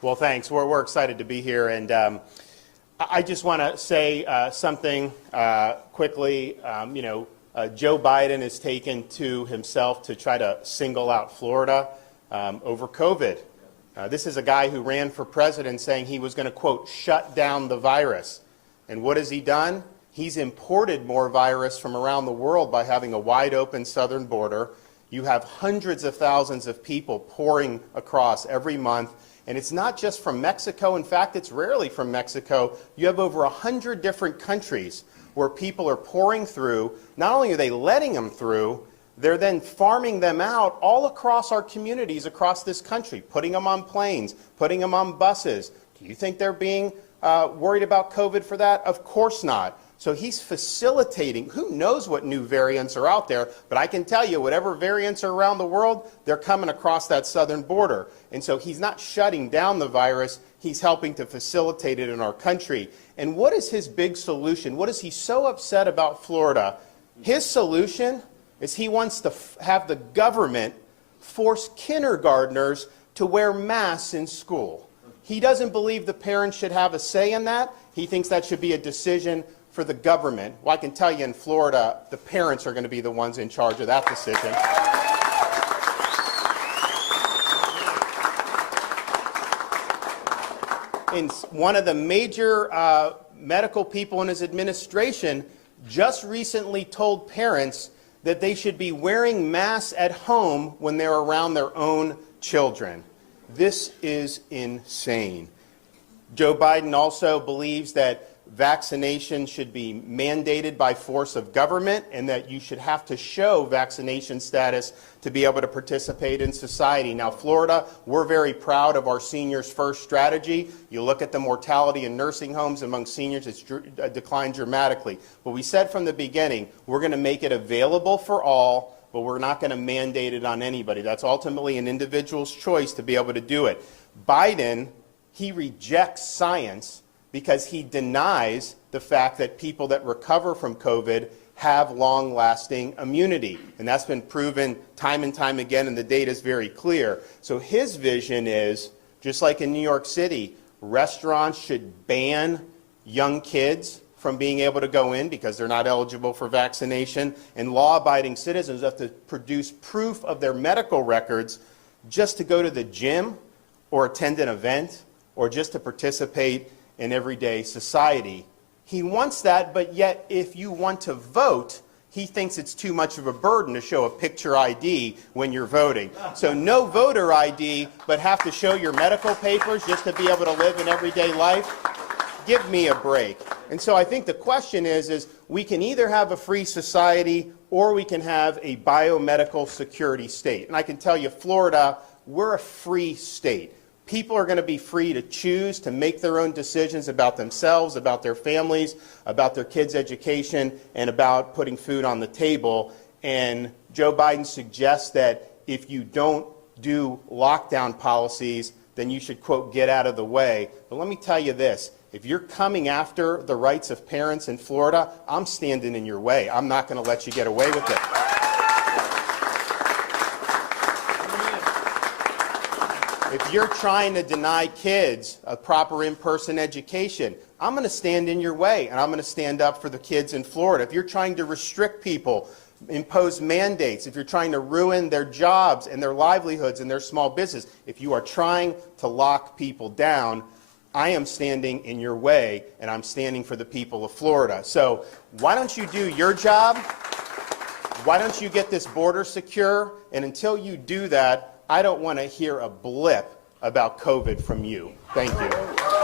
Well, thanks. We're excited to be here, and I just want to say something quickly. Joe Biden has taken to himself to try to single out Florida over COVID. This is a guy who ran for president saying he was going to, quote, shut down the virus. And what has he done? He's imported more virus from around the world by having a wide open southern border. You have hundreds of thousands of people pouring across every month. And it's not just from Mexico. In fact, it's rarely from Mexico. You have over 100 different countries where people are pouring through. Not only are they letting them through, they're then farming them out all across our communities across this country, putting them on planes, putting them on buses. Do you think they're being worried about COVID for that? Of course not. So he's facilitating. Who knows what new variants are out there, but I can tell you whatever variants are around the world, they're coming across that southern border. And so he's not shutting down the virus, he's helping to facilitate it in our country. And what is his big solution? What is he so upset about Florida? His solution is he wants to have the government force kindergartners to wear masks in school. He doesn't believe the parents should have a say in that. He thinks that should be a decision for the government. Well, I can tell you in Florida, the parents are going to be the ones in charge of that decision. And one of the major medical people in his administration just recently told parents that they should be wearing masks at home when they're around their own children. This is insane. Joe Biden also believes that vaccination should be mandated by force of government and that you should have to show vaccination status to be able to participate in society. Now, Florida, we're very proud of our Seniors First strategy. You look at the mortality in nursing homes among seniors, it's declined dramatically. But we said from the beginning, we're going to make it available for all, but we're not going to mandate it on anybody. That's ultimately an individual's choice to be able to do it. Biden, he rejects science because he denies the fact that people that recover from COVID have long-lasting immunity. And that's been proven time and time again, and the data is very clear. So his vision is, just like in New York City, restaurants should ban young kids from being able to go in because they're not eligible for vaccination, and law-abiding citizens have to produce proof of their medical records just to go to the gym or attend an event or just to participate in everyday society. He wants that, but yet if you want to vote, he thinks it's too much of a burden to show a picture ID when you're voting. So no voter ID, but have to show your medical papers just to be able to live in everyday life? Give me a break. And so I think the question is we can either have a free society or we can have a biomedical security state. And I can tell you, Florida, we're a free state. People are going to be free to choose to make their own decisions about themselves, about their families, about their kids' education, and about putting food on the table. And Joe Biden suggests that if you don't do lockdown policies, then you should, quote, get out of the way. But let me tell you this. If you're coming after the rights of parents in Florida, I'm standing in your way. I'm not going to let you get away with it. If you're trying to deny kids a proper in-person education, I'm going to stand in your way, and I'm going to stand up for the kids in Florida. If you're trying to restrict people, impose mandates, if you're trying to ruin their jobs and their livelihoods and their small business, if you are trying to lock people down, I am standing in your way, and I'm standing for the people of Florida. So why don't you do your job? Why don't you get this border secure? And until you do that, I don't want to hear a blip about COVID from you. Thank you.